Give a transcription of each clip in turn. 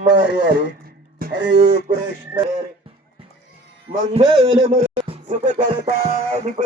राम हरी हरे हरे कृष्ण हरे मंगल सुख करता सुख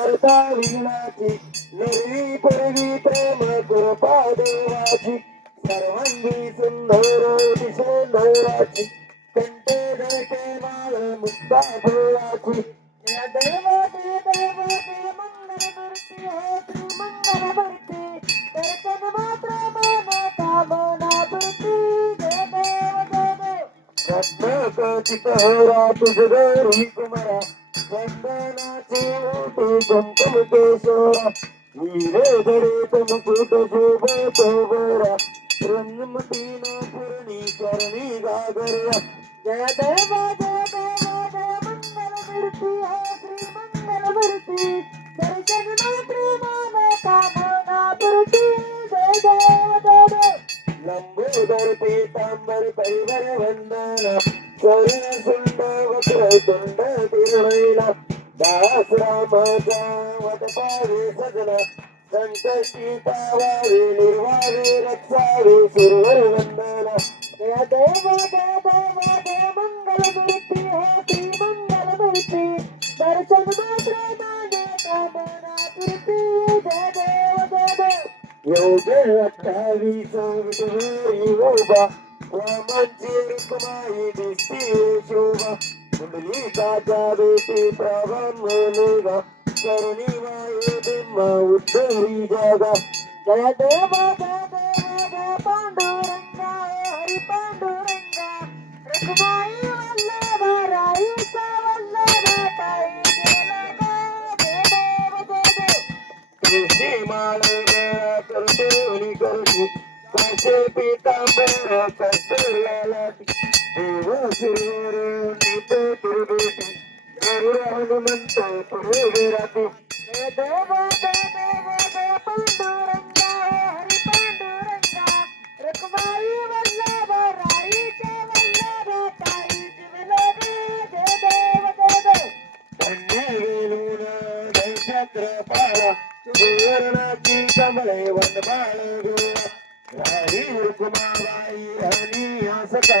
हरता विघ्नाची. नरी परवी प्रेम कृपा देवाची. सर्वांगी सुंदर दिशे नवराची. कंटे धरते माळ मुक्ता फुलाची. रत्नकचित होरा तुझ घरी कुमारा चंदनाची ओटी कुंकुम केशरा हिरे जडित मुकुट शोभतो रंगमती न पूर्णी करणी गागरया जय देव जय देव जय मंगलमूर्ती हो श्री मंगल मूर्ती. दर्शन मात्र मन कामना पूर्ती जय देव जय देव लंबोदर पीतांबर परिवर दास रामाचा वट पावे सजना संकष्टी पावावे निर्वावे रक्षावे सुरवर वंदना जय देव जय देव जय मंगलमूर्ती हो श्री मंगलमूर्ती दर्शन मात्र माने कामना पूर्ती जय देव जय देव योगे अठ्ठावीस विठुरी उभा रामांची रुक्माई दिसती शोभा कुंडली काचा बेटी प्रभम मुलगा करुणी वायू बिंब उद्धरी जागा जय देव जय देव जय पांडुरंगा हरी पांडुरंगा रखमाई वल्लभ राईचा वल्लभ ताई गेला जय देव जय देव तुळशी माळ करतोनी गरुड हनुमंत पुढे देव देव पांडुरंगा हरी पांडुरंगा वल्लभ राईचे वल्लभ ताई देव देव धन्य वेलून सुवर्णाची कमळे वनमाळ गोळा राही रुक्माबाई राणी असता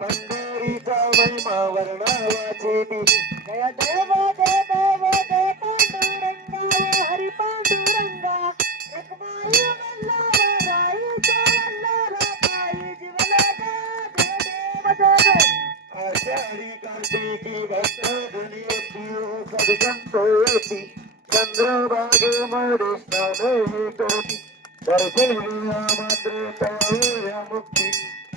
राज इटवा पंढरीचा महिमा वर्णावाची जय देव देव पांडुरंगा हरी पांडुरंगा रखमाई देव देव आषाढी कार्तिकी भक्त सदसंत येती करती दर्शन मात्र पाहूया मुक्ती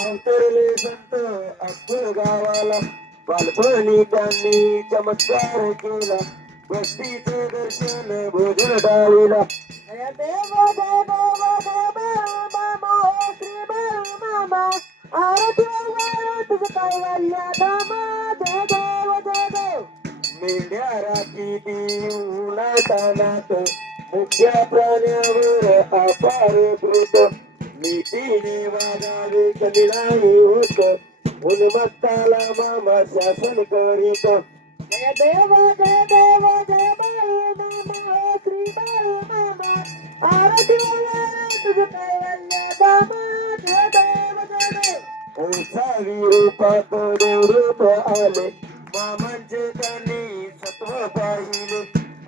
अवतरले संत अक्कल गावाला. बालपणी त्यांनी चमत्कार केला. बस्तीचे दर्शन भोजन डाळीला मेंढ्या राखी ती उन्हातानात मुख्या प्राण्यावर अपार कृत. मी नीतीने वागावे कलिलाही होत उन्मत्ताला मामा शासन करीत जय देव जय देव जय बाळू मामा ओ श्री बाळू मामा आरती तुझ कैवल्य धामा जय देव जय देव उंचावी रूपात देवरूप आले मामांचे त्यांनी सत्व पाहिले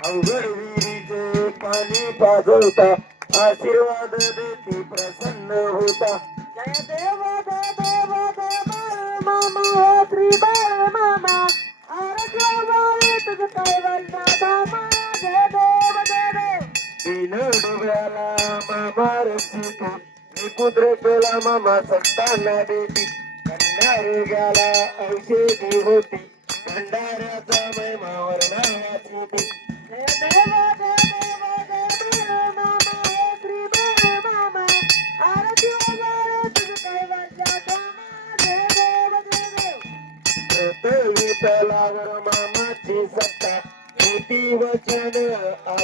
अवघड विहिरीचे पाणी पाजवता आशीर्वाद देती प्रसन्न. होता. जय देव जय देव जय मामा ओ श्री बाळ मामा तुझ कैवल्य धामा जय देव जय देव तीन मामा रचितो निपुत्र केला मामा संतांना देती कन्या रोग्याला औषधी होती. भंडाऱ्याचा महिमा नावाची जय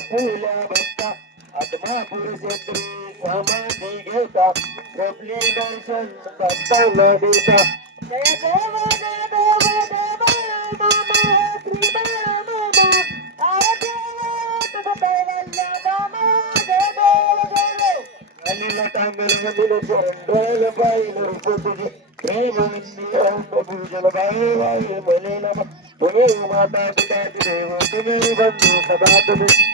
आपुल्या भक्ता आत्मा पुरुषत्री समाधी घेता स्वप्नी दर्शन देता जय देव जय देव देव डोळ्याला पाहिलं प्रेम बाई बाई भले नम तुम्ही माता पिता देव तुम्ही बंधू सदा तुम्ही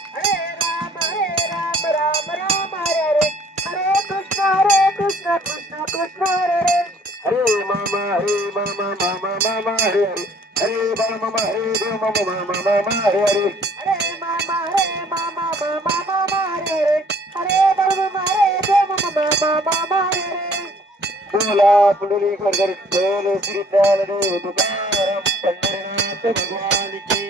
कृष्ण कृष्ण कृष्ण हरे हरे हरे मामा हरे मामा मामा मामा हरे हरे हरे बाल मामा हरे देव मामा मामा मामा हरे हरे हरे मामा हरे मामा मामा मामा हरे हरे हरे बलमा हरे देव मामा मामा मामा हरे हरे बोला पुंडली कर बोल श्री ज्ञानदेव तुकाराम पंढरीनाथ भगवान की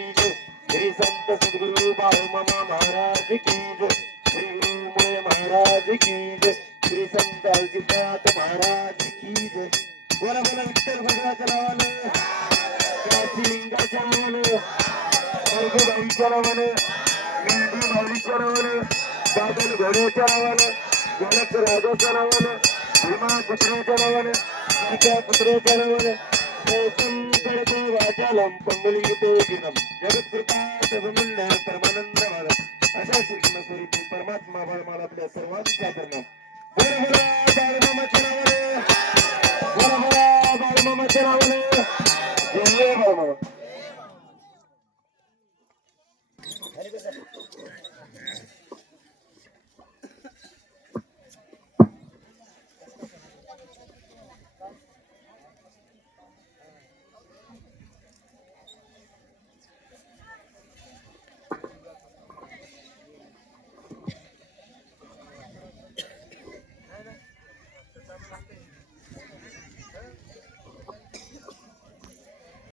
संत महाराज की जय. बोला बोला विठ्ठल भगवाच्या नावानं. काशी लिंगाच्या नावानं. भाईच्या नावानं. मेंढी माऊलीच्या नावानं. बादल घोड्याच्या नावानं. जनक राजाच्या नावानं. भीमा कुत्र्याच्या नावानं. सरक्या कुत्र्याच्या नावानं. जगत्कृपा परमानंद भारत अशा श्रीकृष्ण स्वरूपी परमात्मा बाळ मला आपल्या सर्वांचा धर्म Vur vura darma makina var.